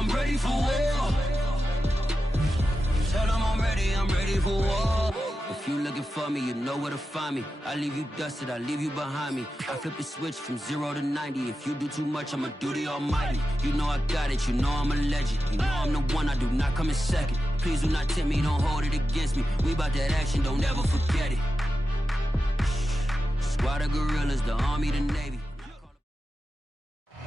I'm ready for war. Tell them I'm ready for war. If you looking for me, you know where to find me. I leave you dusted, I leave you behind me. I flip the switch from 0 to 90. If you do too much, I'ma do the almighty. You know I got it, you know I'm a legend. You know I'm the one, I do not come in second. Please do not tempt me, don't hold it against me. We bout that action, don't ever forget it. Squad of gorillas, the Army, the Navy.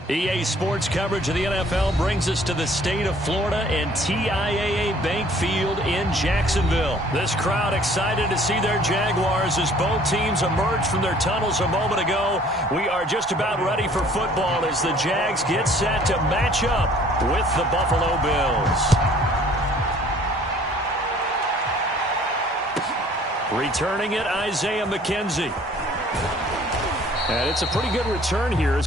EA Sports coverage of the NFL brings us to the state of Florida and TIAA Bank Field in Jacksonville. This crowd excited to see their Jaguars as both teams emerged from their tunnels a moment ago. We are just about ready for football as the Jags get set to match up with the Buffalo Bills. Returning it, Isaiah McKenzie. And it's a pretty good return here.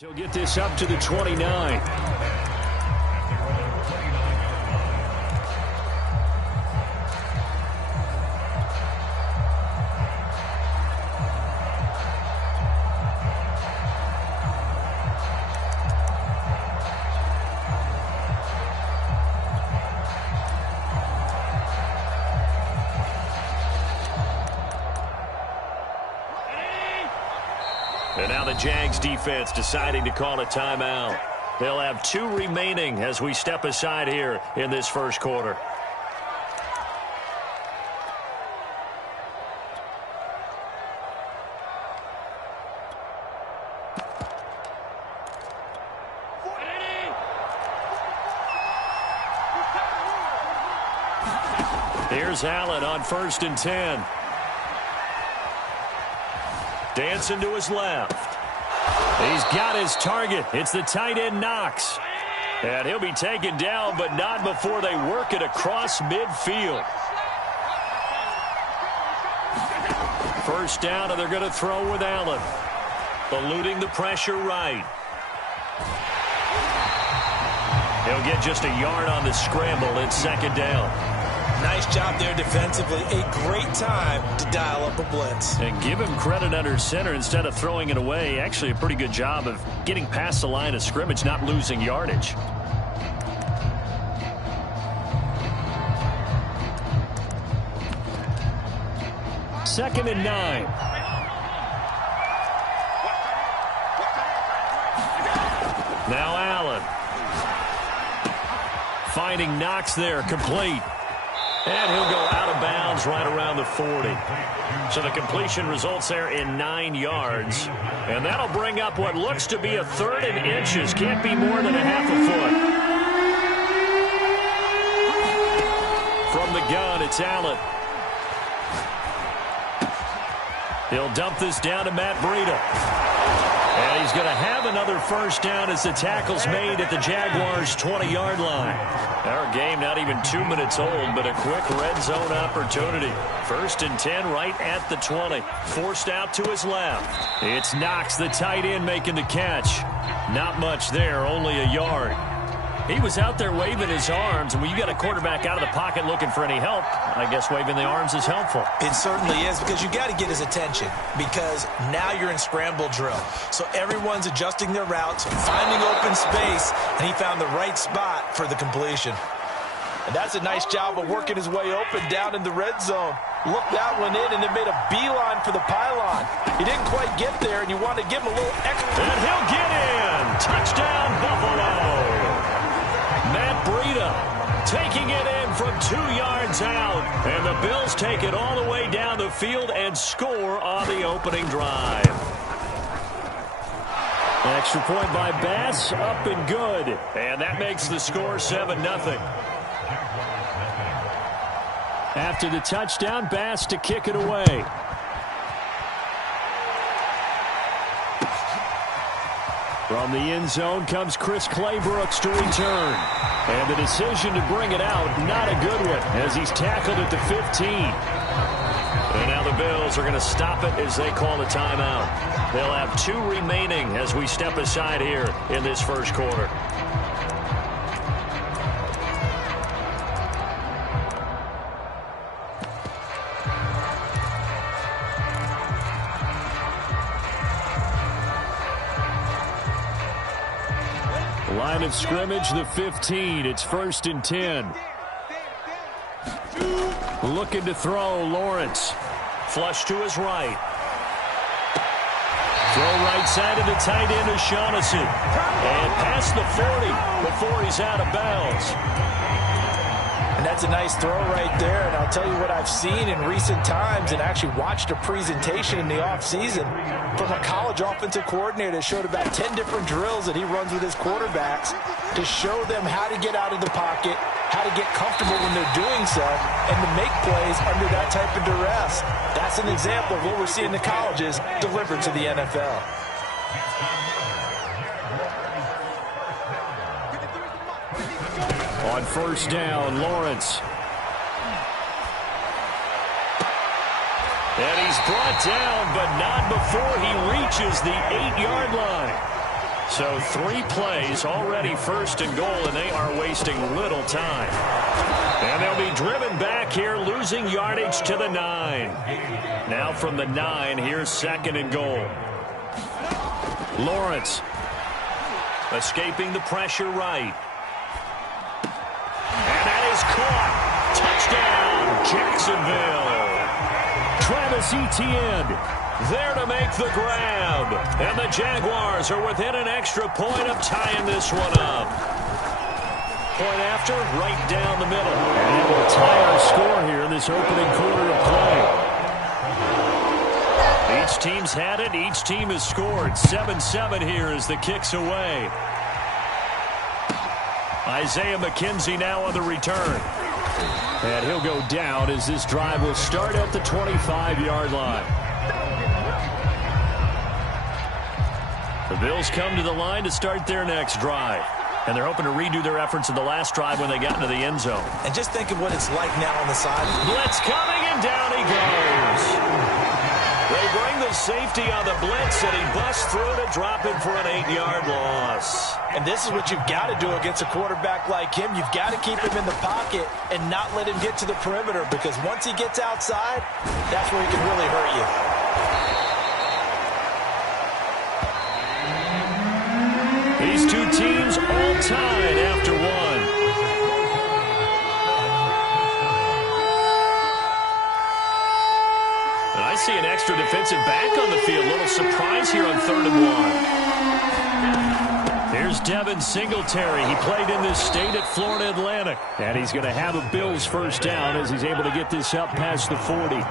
He'll get this up to the 29. And now the Jags defense deciding to call a timeout. They'll have 2 remaining as we step aside here in this first quarter. Here's Allen on 1st and 10. Dancing to his left. He's got his target. It's the tight end Knox. And he'll be taken down, but not before they work it across midfield. First down, and they're going to throw with Allen. Eluding the pressure right. He'll get just a yard on the scramble. It's 2nd down. Nice job there defensively. A great time to dial up a blitz. And give him credit under center instead of throwing it away. Actually a pretty good job of getting past the line of scrimmage, not losing yardage. Second and 9. Now Allen. Finding Knox there, complete. And he'll go out of bounds right around the 40. So the completion results there in 9 yards. And that'll bring up what looks to be a 3rd and inches. Can't be more than a half a foot. From the gun, it's Allen. He'll dump this down to Matt Breida. And he's going to have another first down as the tackle's made at the Jaguars' 20-yard line. Our game not even 2 minutes old, but a quick red zone opportunity. 1st and 10 right at the 20. Forced out to his left. It's Knox, the tight end, making the catch. Not much there, only a yard. He was out there waving his arms, and when you got a quarterback out of the pocket looking for any help, I guess waving the arms is helpful. It certainly is, because you got to get his attention, because now you're in scramble drill. So everyone's adjusting their routes, finding open space, and he found the right spot for the completion. And that's a nice job of working his way open down in the red zone. Looked that one in and then made a beeline for the pylon. He didn't quite get there, and you want to give him a little extra. And he'll get in. Touchdown, Buffalo. Matt Breida taking it in from 2 yards out. And the Bills take it all the way down the field and score on the opening drive. Extra point by Bass, up and good. And that makes the score 7-0. After the touchdown, Bass to kick it away. From the end zone comes Chris Claybrooks to return. And the decision to bring it out, not a good one, as he's tackled at the 15. And now the Bills are going to stop it as they call a timeout. They'll have 2 remaining as we step aside here in this first quarter. Line of scrimmage, the 15. It's 1st and 10. Looking to throw, Lawrence. Flush to his right. Throw right side of the tight end, O'Shaughnessy. And past the 40 before he's out of bounds. And that's a nice throw right there. And I'll tell you what I've seen in recent times and actually watched a presentation in the offseason from a college offensive coordinator that showed about 10 different drills that he runs with his quarterbacks to show them how to get out of the pocket, how to get comfortable when they're doing so, and to make plays under that type of duress. That's an example of what we're seeing in the colleges delivered to the NFL. On 1st down, Lawrence. And he's brought down, but not before he reaches the 8-yard line. So 3 plays, already 1st and goal, and they are wasting little time. And they'll be driven back here, losing yardage to the 9. Now from the 9, here's 2nd and goal. Lawrence escaping the pressure right. And that is caught. Touchdown, Jacksonville. Travis Etienne there to make the grab. And the Jaguars are within an extra point of tying this one up. Point after, right down the middle. And we'll tie our score here in this opening quarter of play. Each team's had it. Each team has scored. 7-7 here as the kick's away. Isaiah McKenzie now on the return. And he'll go down as this drive will start at the 25-yard line. The Bills come to the line to start their next drive. And they're hoping to redo their efforts in the last drive when they got into the end zone. And just think of what it's like now on the side. Blitz coming, and down he goes. They bring the safety on the blitz, and he busts through to drop him for an 8-yard loss. And this is what you've got to do against a quarterback like him. You've got to keep him in the pocket and not let him get to the perimeter, because once he gets outside, that's where he can really hurt you. These 2 teams all tied after 1. And I see an extra defensive back on the field. A little surprise here on 3rd and 1. Here's Devin Singletary. He played in this state at Florida Atlantic. And he's going to have a Bills first down as he's able to get this up past the 40.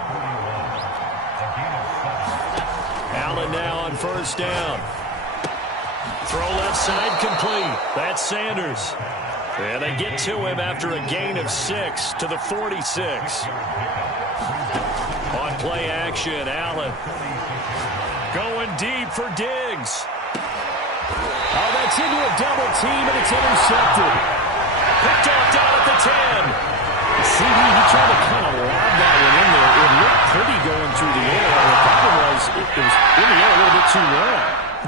Allen now on 1st down. Throw left side complete. That's Sanders. And they get to him after a gain of 6 to the 46. On play action, Allen. Going deep for Diggs. Oh, that's into a double team, and it's intercepted. Picked off down at the 10. See, he tried to kind of lob that one in there. It looked pretty going through the air. The problem was it was in the air a little bit too long.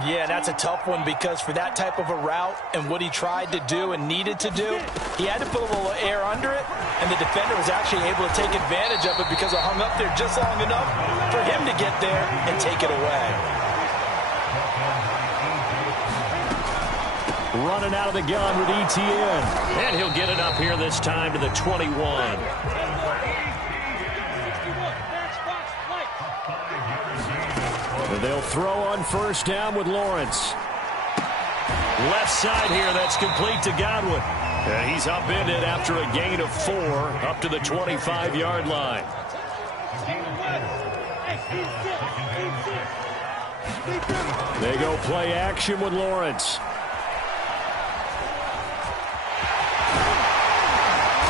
Yeah, that's a tough one, because for that type of a route and what he tried to do and needed to do, he had to put a little air under it, and the defender was actually able to take advantage of it because it hung up there just long enough for him to get there and take it away. Running out of the gun with Etienne. And he'll get it up here this time to the 21. They'll throw on 1st down with Lawrence. Left side here, that's complete to Godwin. And he's upended after a gain of 4 up to the 25-yard line. They go play action with Lawrence.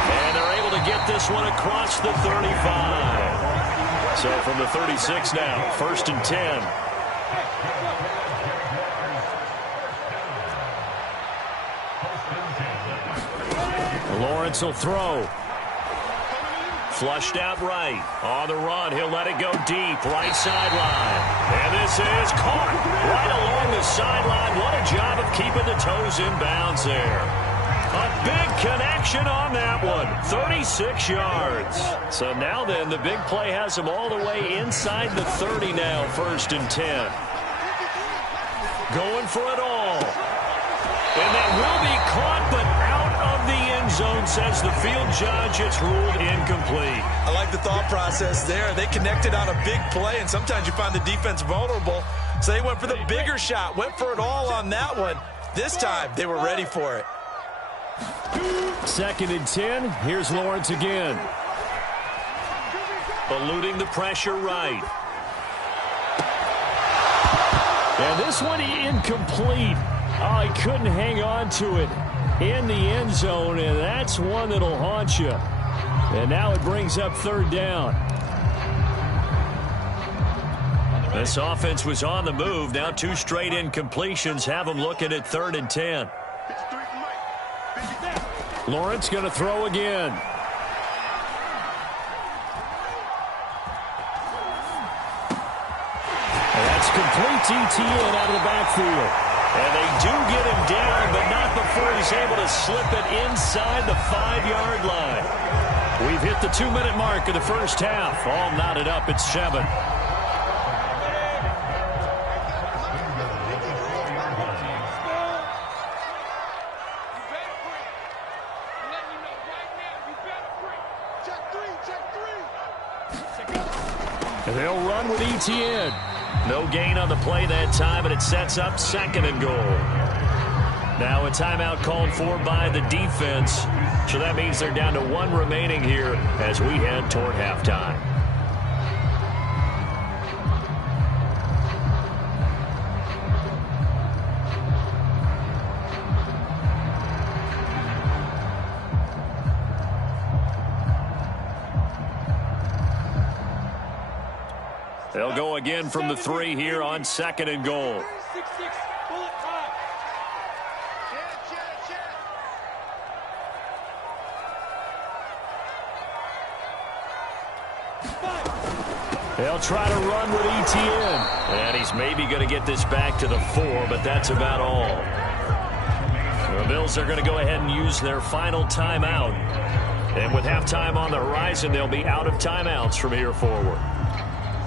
And they're able to get this one across the 35. So from the 36 now, 1st and 10. Lawrence will throw. Flushed out right. On the run, he'll let it go deep. Right sideline. And this is caught right along the sideline. What a job of keeping the toes in bounds there. A big connection on that one. 36 yards. So now then, the big play has him all the way inside the 30 now. 1st and 10. Going for it all. And that will be caught, but out of the end zone, says the field judge. It's ruled incomplete. I like the thought process there. They connected on a big play, and sometimes you find the defense vulnerable. So they went for the bigger shot, went for it all on that one. This time, they were ready for it. 2nd and 10. Here's Lawrence again. Eluding the pressure right. And this one incomplete. Oh, he couldn't hang on to it in the end zone, and that's one that'll haunt you. And now it brings up 3rd down. This offense was on the move. Now 2 straight incompletions have them looking at 3rd and 10. Lawrence going to throw again. And that's complete to Etienne out of the backfield. And they do get him down, but not before he's able to slip it inside the 5-yard line. We've hit the 2-minute mark of the first half. All knotted up at 7. And they'll run with Etienne. No gain on the play that time, and it sets up 2nd and goal. Now a timeout called for by the defense. So that means they're down to 1 remaining here as we head toward halftime. They'll go again from the 3 here on 2nd and goal. They'll try to run with Etienne. And he's maybe going to get this back to the 4, but that's about all. The Bills are going to go ahead and use their final timeout. And with halftime on the horizon, they'll be out of timeouts from here forward.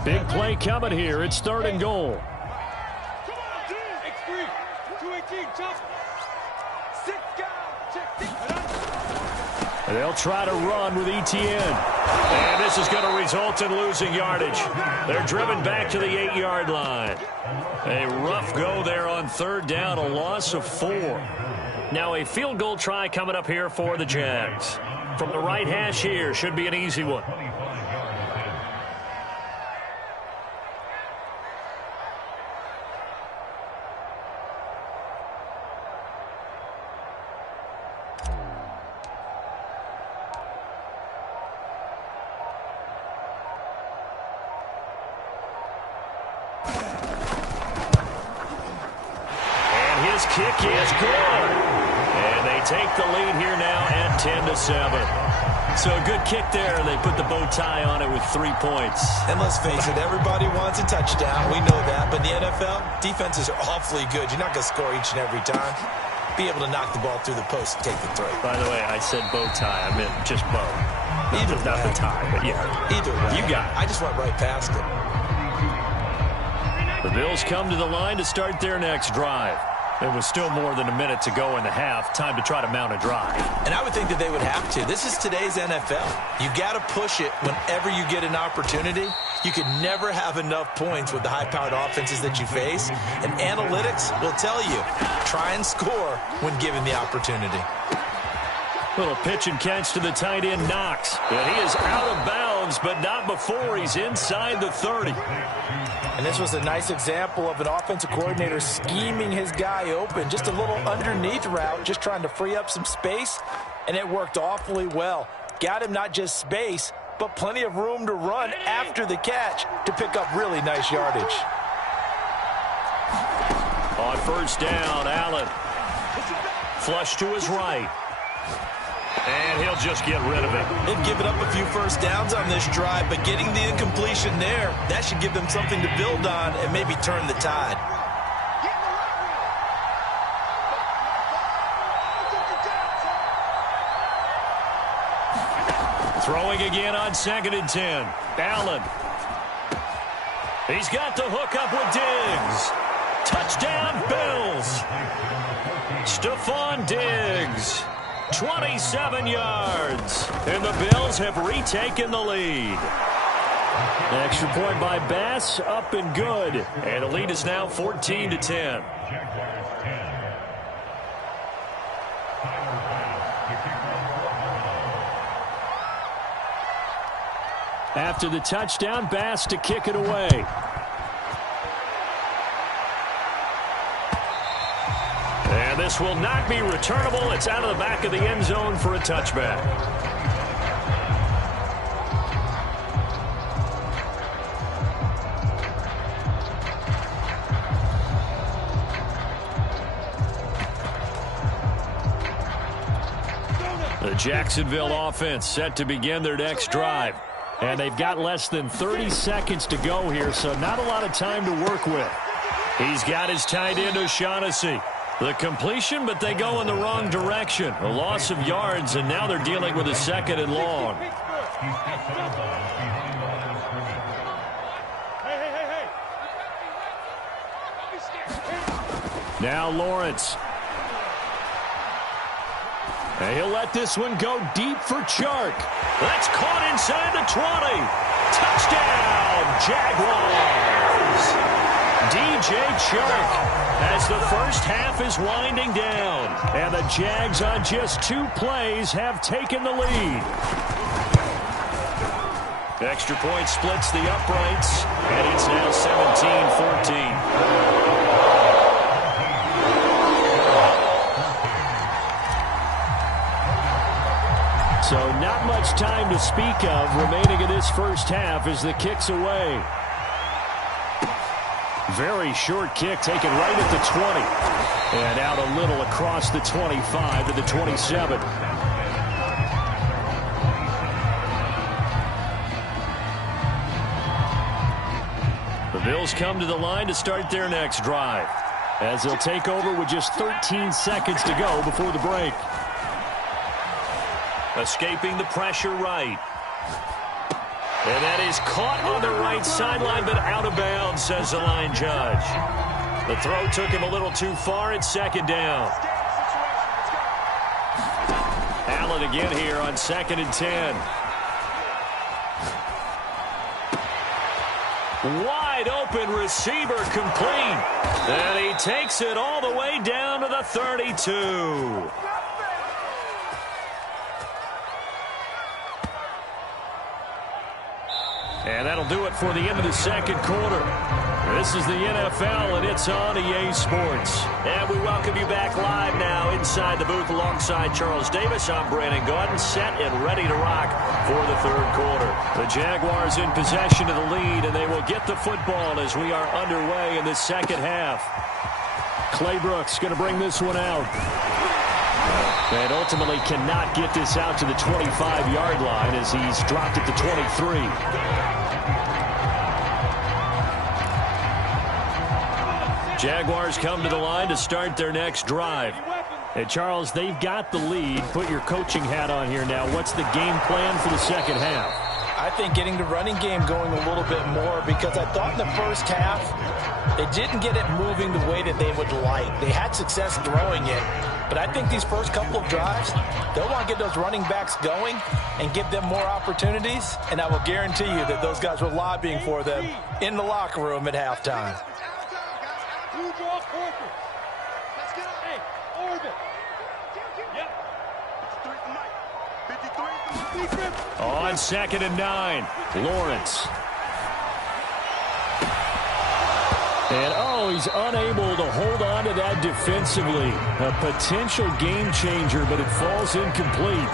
Big play coming here. It's 3rd and goal. And they'll try to run with Etienne. And this is going to result in losing yardage. They're driven back to the 8-yard line. A rough go there on 3rd down, a loss of 4. Now a field goal try coming up here for the Jags. From the right hash here, should be an easy one. Kick is good. And they take the lead here now at 10-7. So a good kick there. They put the bow tie on it with 3 points. And let's face it, everybody wants a touchdown. We know that. But in the NFL, defenses are awfully good. You're not going to score each and every time. Be able to knock the ball through the post and take the throw. By the way, I said bow tie. I meant just bow. Not the tie, but yeah. Either way. You got it. I just went right past it. The Bills come to the line to start their next drive. There was still more than a minute to go in the half. Time to try to mount a drive. And I would think that they would have to. This is today's NFL. You got to push it whenever you get an opportunity. You can never have enough points with the high-powered offenses that you face. And analytics will tell you, try and score when given the opportunity. Little pitch and catch to the tight end, Knox. And he is out of bounds, but not before he's inside the 30. And this was a nice example of an offensive coordinator scheming his guy open. Just a little underneath route, just trying to free up some space, and it worked awfully well. Got him not just space, but plenty of room to run after the catch to pick up really nice yardage. On 1st down, Allen. Flush to his right. And he'll just get rid of it. They've given up a few first downs on this drive, but getting the incompletion there, that should give them something to build on and maybe turn the tide. Throwing again on 2nd and 10. Allen. He's got the hook up with Diggs. Touchdown, Bills. Stephon Diggs. 27 yards. And the Bills have retaken the lead. Extra point by Bass, up and good. And the lead is now 14-10. After the touchdown, Bass to kick it away. And this will not be returnable. It's out of the back of the end zone for a touchback. The Jacksonville offense set to begin their next drive. And they've got less than 30 seconds to go here, so not a lot of time to work with. He's got his tight end, O'Shaughnessy. The completion, but they go in the wrong direction. A loss of yards, and now they're dealing with a 2nd and long. Now Lawrence. And he'll let this one go deep for Chark. That's caught inside the 20. Touchdown, Jaguars. DJ Chark as the first half is winding down. And the Jags on just 2 plays have taken the lead. Extra point splits the uprights. And it's now 17-14. So not much time to speak of remaining in this first half as the kick's away. Very short kick taken right at the 20. And out a little across the 25 to the 27. The Bills come to the line to start their next drive, as they'll take over with just 13 seconds to go before the break. Escaping the pressure right. And that is caught on the right sideline, but out of bounds, says the line judge. The throw took him a little too far. It's 2nd down. Allen again here on 2nd and 10. Wide open receiver complete. And he takes it all the way down to the 32. And that'll do it for the end of the 2nd quarter. This is the NFL, and it's on EA Sports. And we welcome you back live now inside the booth alongside Charles Davis. I'm Brandon Gaudin, set and ready to rock for the 3rd quarter. The Jaguars in possession of the lead, and they will get the football as we are underway in the 2nd half. Clay Brooks going to bring this one out. And ultimately cannot get this out to the 25-yard line as he's dropped at the 23. Jaguars come to the line to start their next drive. And Charles, they've got the lead. Put your coaching hat on here now. What's the game plan for the 2nd half? I think getting the running game going a little bit more, because I thought in the first half they didn't get it moving the way that they would like. They had success throwing it, but I think these first couple of drives, they'll want to get those running backs going and give them more opportunities, and I will guarantee you that those guys were lobbying for them in the locker room at halftime. On 2nd and 9, Lawrence. And he's unable to hold on to that defensively. A potential game changer, but it falls incomplete.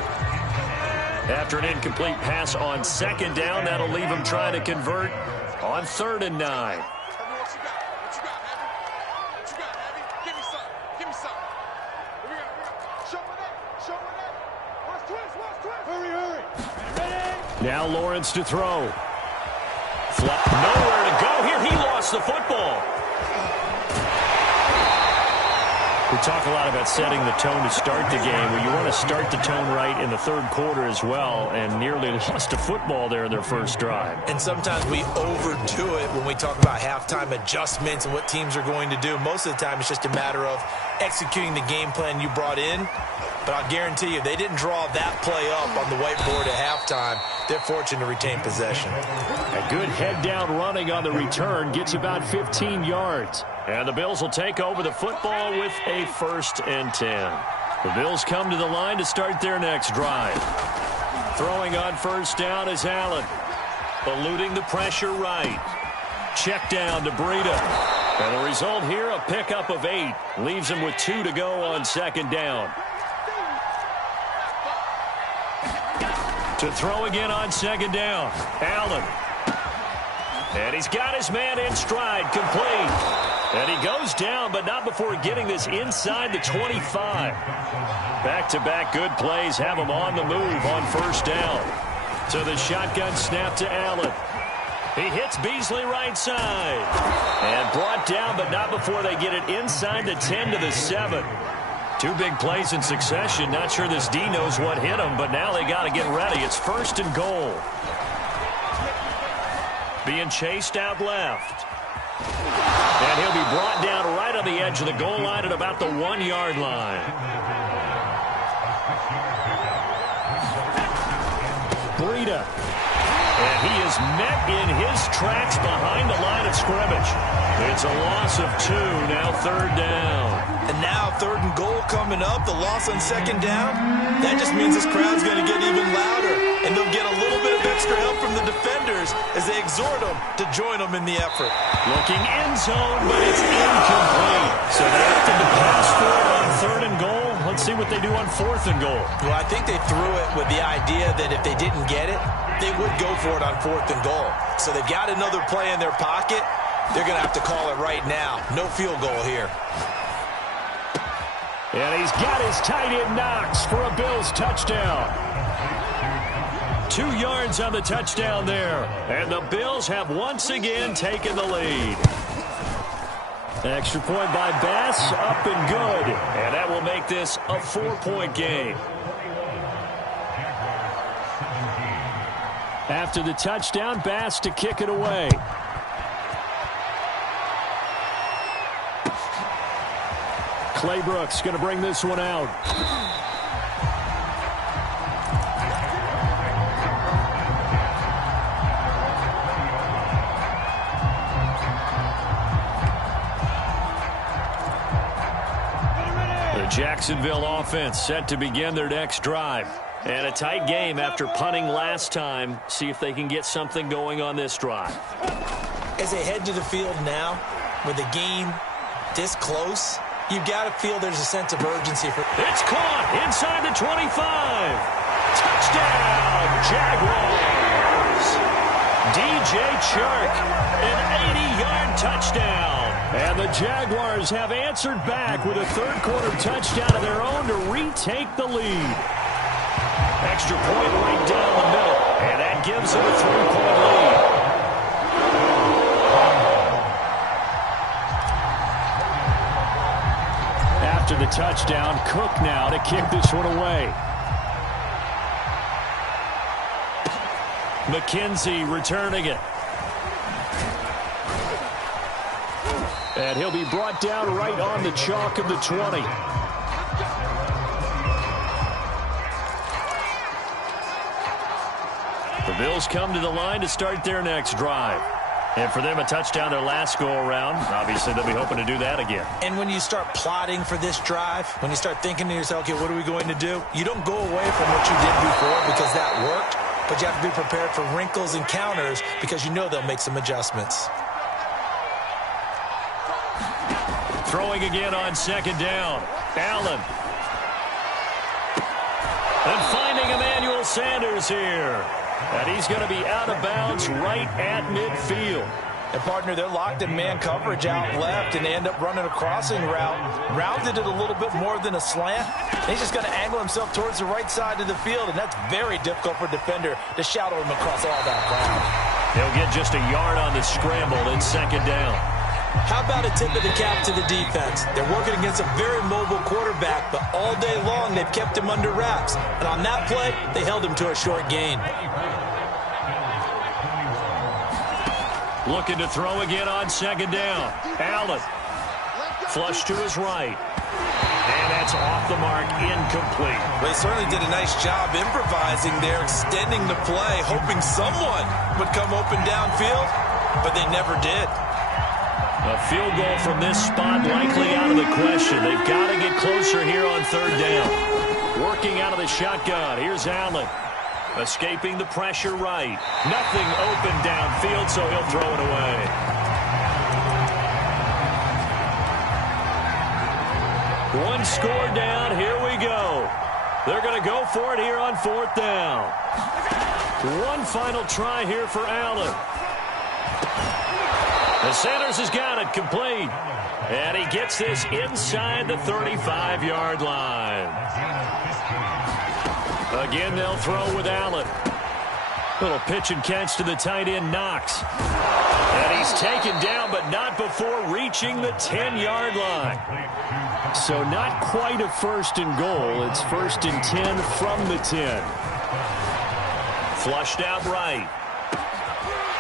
After an incomplete pass on 2nd down, that'll leave him trying to convert on 3rd and 9. Now Lawrence to throw. Nowhere to go here. He lost the football. We talk a lot about setting the tone to start the game. Well, you want to start the tone right in the third quarter as well, and nearly lost a football there in their first drive. And sometimes we overdo it when we talk about halftime adjustments and what teams are going to do. Most of the time, it's just a matter of executing the game plan you brought in. But I'll guarantee you, if they didn't draw that play up on the whiteboard at halftime, they're fortunate to retain possession. A good head-down running on the return gets about 15 yards. And the Bills will take over the football with a 1st and 10. The Bills come to the line to start their next drive. Throwing on 1st down is Allen. Eluding the pressure right. Check down to Breida. And the result here, a pickup of 8. Leaves him with 2 to go on 2nd down. To throw again on 2nd down. Allen. And he's got his man in stride, complete. And he goes down, but not before getting this inside the 25. Back-to-back good plays have him on the move on 1st down. So the shotgun snap to Allen. He hits Beasley right side. And brought down, but not before they get it inside the 10 to the 7. 2 big plays in succession. Not sure this D knows what hit him, but now they got to get ready. It's 1st and goal. Being chased out left. And he'll be brought down right on the edge of the goal line at about the 1-yard line. Breida. And he is met in his tracks behind the line of scrimmage. It's a loss of 2, now 3rd down. And now 3rd and goal coming up, the loss on 2nd down. That just means this crowd's going to get even louder. And they'll get a little bit of extra help from the defenders as they exhort them to join them in the effort. Looking end zone, but it's incomplete. So they opted to pass for it on 3rd and goal. Let's see what they do on 4th and goal. Well, I think they threw it with the idea that if they didn't get it, they would go for it on 4th and goal. So they've got another play in their pocket. They're going to have to call it right now. No field goal here. And he's got his tight end Knox for a Bills touchdown. 2 yards on the touchdown there. And the Bills have once again taken the lead. Extra point by Bass, up and good. And that will make this a 4-point game. After the touchdown, Bass to kick it away. Claybrooks going to bring this one out. The Jacksonville offense set to begin their next drive. And a tight game after punting last time. See if they can get something going on this drive. As they head to the field now, with the game this close, you've got to feel there's a sense of urgency. It's caught inside the 25. Touchdown, Jaguars. DJ Chark, an 80-yard touchdown. And the Jaguars have answered back with a third-quarter touchdown of their own to retake the lead. Extra point right down the middle, and that gives them a 3-point lead. After the touchdown, Cook now to kick this one away. McKenzie returning it. And he'll be brought down right on the chalk of the 20. The Bills come to the line to start their next drive. And for them, a touchdown their last go-around. Obviously, they'll be hoping to do that again. And when you start plotting for this drive, when you start thinking to yourself, okay, what are we going to do? You don't go away from what you did before because that worked, but you have to be prepared for wrinkles and counters because you know they'll make some adjustments. Throwing again on 2nd down. Allen. And finding Emmanuel Sanders here. And he's going to be out of bounds right at midfield. And, partner, they're locked in man coverage out left, and they end up running a crossing route. Rounded it a little bit more than a slant. He's just going to angle himself towards the right side of the field, and that's very difficult for a defender to shadow him across all that ground. He'll get just a yard on the scramble in second down. How about a tip of the cap to the defense? They're working against a very mobile quarterback, but all day long they've kept him under wraps. And on that play, they held him to a short gain. Looking to throw again on second down. Allen. Flush to his right. And that's off the mark, incomplete. They certainly did a nice job improvising there, extending the play, hoping someone would come open downfield, but they never did. A field goal from this spot likely out of the question. They've got to get closer here on third down. Working out of the shotgun. Here's Allen. Escaping the pressure right. Nothing open downfield, so he'll throw it away. One score down. Here we go. They're going to go for it here on fourth down. One final try here for Allen. The Sanders has got it complete. And he gets this inside the 35-yard line. Again, they'll throw with Allen. Little pitch and catch to the tight end, Knox. And he's taken down, but not before reaching the 10-yard line. So not quite a first and goal. It's first and 10 from the 10. Flushed out right.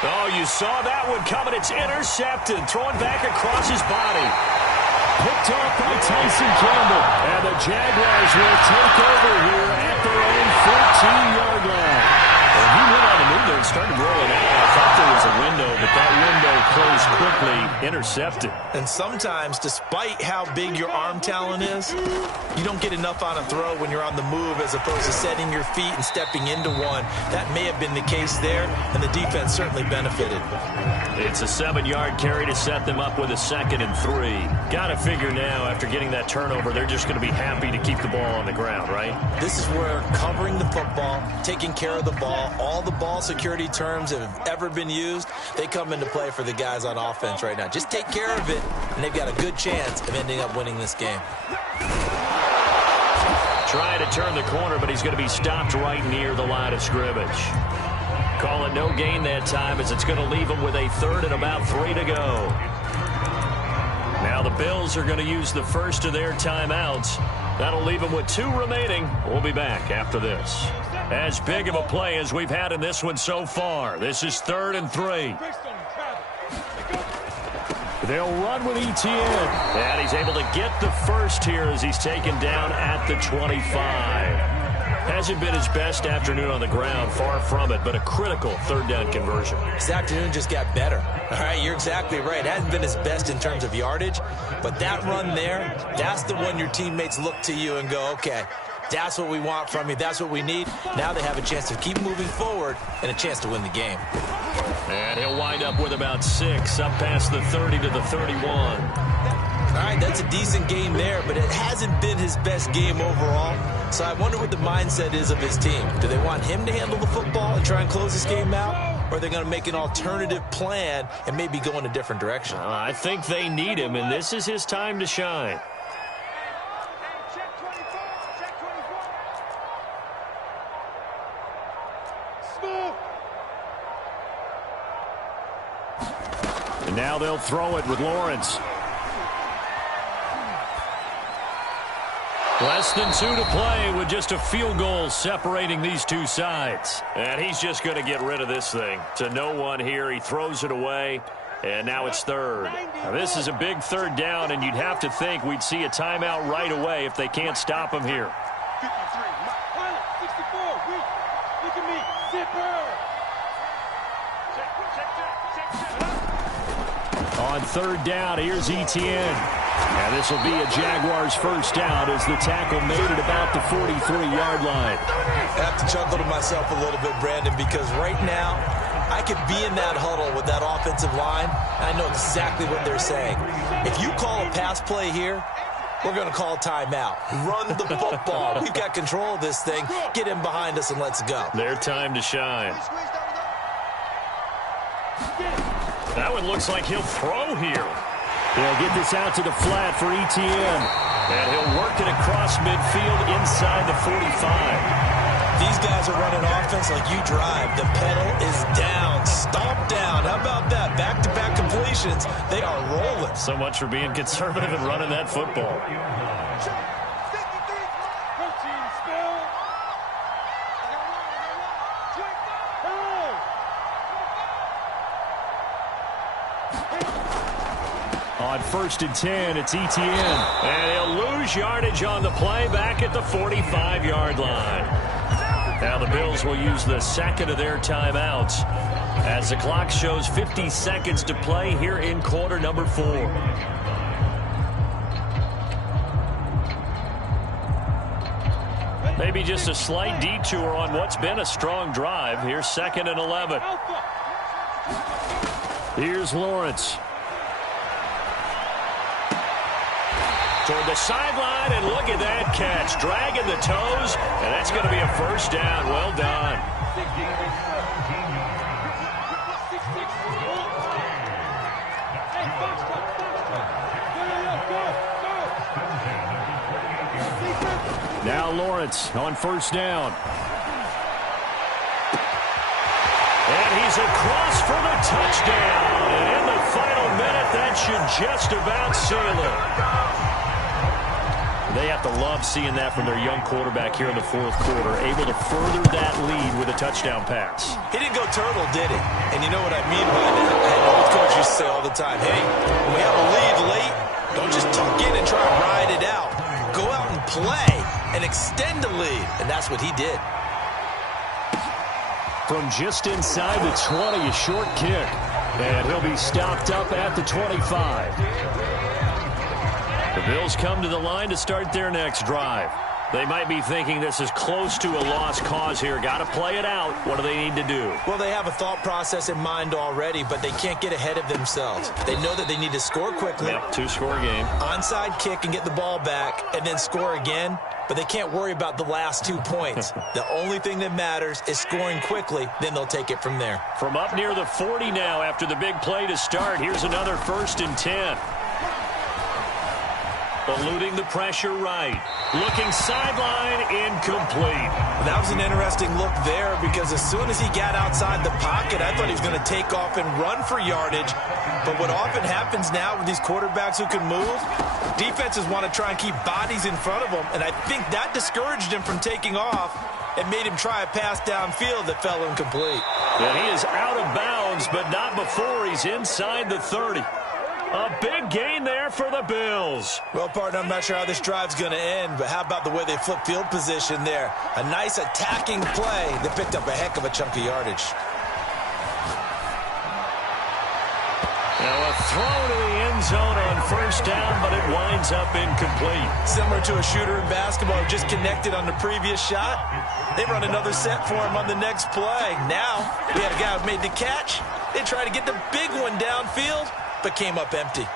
Oh, you saw that one coming. It's intercepted. Thrown back across his body. Picked off by Tyson Campbell. And the Jaguars will take over here at their own 14-yard line. And he went on the move there and started rolling out. I thought there was a window, but that window closed quickly. Intercepted. And sometimes, despite how big your arm talent is, you don't get enough on a throw when you're on the move as opposed to setting your feet and stepping into one. That may have been the case there, and the defense certainly benefited. It's a 7-yard carry to set them up with a 2nd and 3. Got to figure now, after getting that turnover, they're just going to be happy to keep the ball on the ground, right? This is where covering the football, taking care of the ball, all the ball security terms that have ever been used, they come into play for the guys on offense right now. Just take care of it, and they've got a good chance of ending up winning this game. Trying to turn the corner, but he's going to be stopped right near the line of scrimmage. Call it no gain that time, as it's going to leave him with a 3rd and about 3 to go. Now the Bills are going to use the first of their timeouts. That'll leave them with 2 remaining. We'll be back after this. As big of a play as we've had in this one so far. This is 3rd and 3. They'll run with Etienne. And he's able to get the first here as he's taken down at the 25. Hasn't been his best afternoon on the ground, far from it, but a critical 3rd down conversion. This afternoon just got better. All right, you're exactly right. It hasn't been his best in terms of yardage, but that run there, that's the one your teammates look to you and go, okay, that's what we want from you. That's what we need. Now they have a chance to keep moving forward and a chance to win the game. And he'll wind up with about 6, up past the 30 to the 31. All right, that's a decent game there, but it hasn't been his best game overall. So I wonder what the mindset is of his team. Do they want him to handle the football and try and close this game out? Or are they going to make an alternative plan and maybe go in a different direction? I think they need him, and this is his time to shine. And now they'll throw it with Lawrence. Less than 2 to play with just a field goal separating these two sides. And he's just going to get rid of this thing. To no one here. He throws it away. And now it's 3rd. Now this is a big 3rd down, and you'd have to think we'd see a timeout right away if they can't stop him here. 64, look at me, zipper. On 3rd down, here's Etienne. And this will be a Jaguars first down as the tackle made at about the 43-yard line. I have to chuckle to myself a little bit, Brandon, because right now I could be in that huddle with that offensive line, and I know exactly what they're saying. If you call a pass play here, we're going to call a timeout. Run the football. We've got control of this thing. Get him behind us and let's go. Their time to shine. That one looks like he'll throw here. They'll get this out to the flat for Etienne. And he'll work it across midfield inside the 45. These guys are running offense like you drive. The pedal is down, stomp down. How about that? Back-to-back completions. They are rolling. So much for being conservative and running that football. On 1st and 10, it's Etienne. And he'll lose yardage on the play back at the 45-yard line. Now the Bills will use the second of their timeouts as the clock shows 50 seconds to play here in quarter number 4. Maybe just a slight detour on what's been a strong drive. Here's 2nd and 11. Here's Lawrence. Toward the sideline, and look at that catch. Dragging the toes, and that's going to be a first down. Well done. Now Lawrence on 1st down. And he's across for the touchdown. And in the final minute, that should just about seal it. They have to love seeing that from their young quarterback here in the 4th quarter, able to further that lead with a touchdown pass. He didn't go turtle, did he? And you know what I mean by that? I know coach used to say all the time, hey, when we have a lead late, don't just tuck in and try to ride it out. Go out and play and extend the lead. And that's what he did. From just inside the 20, a short kick. And he'll be stopped up at the 25. The Bills come to the line to start their next drive. They might be thinking this is close to a lost cause here. Got to play it out. What do they need to do? Well, they have a thought process in mind already, but they can't get ahead of themselves. They know that they need to score quickly. Yep, 2-score game. Onside kick and get the ball back and then score again. But they can't worry about the last 2 points. The only thing that matters is scoring quickly. Then they'll take it from there. From up near the 40 now after the big play to start. Here's another 1st and 10. Eluding the pressure right. Looking sideline, incomplete. That was an interesting look there because as soon as he got outside the pocket, I thought he was going to take off and run for yardage. But what often happens now with these quarterbacks who can move, defenses want to try and keep bodies in front of them, and I think that discouraged him from taking off and made him try a pass downfield that fell incomplete. And he is out of bounds, but not before he's inside the 30. A big gain there for the Bills. Well, partner, I'm not sure how this drive's going to end, but how about the way they flip field position there? A nice attacking play that picked up a heck of a chunk of yardage. Now a throw to the end zone on 1st down, but it winds up incomplete. Similar to a shooter in basketball who just connected on the previous shot. They run another set for him on the next play. Now, we had a guy who made the catch. They tried to get the big one downfield, but came up empty.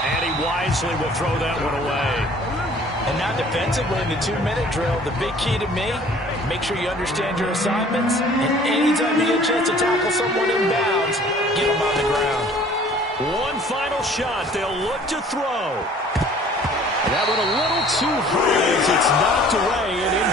And he wisely will throw that one away. And now defensively in the 2-minute drill, the big key to me, make sure you understand your assignments, and anytime you get a chance to tackle someone in bounds, get them on the ground. One final shot. They'll look to throw. That one a little too high as it's knocked away and incomplete.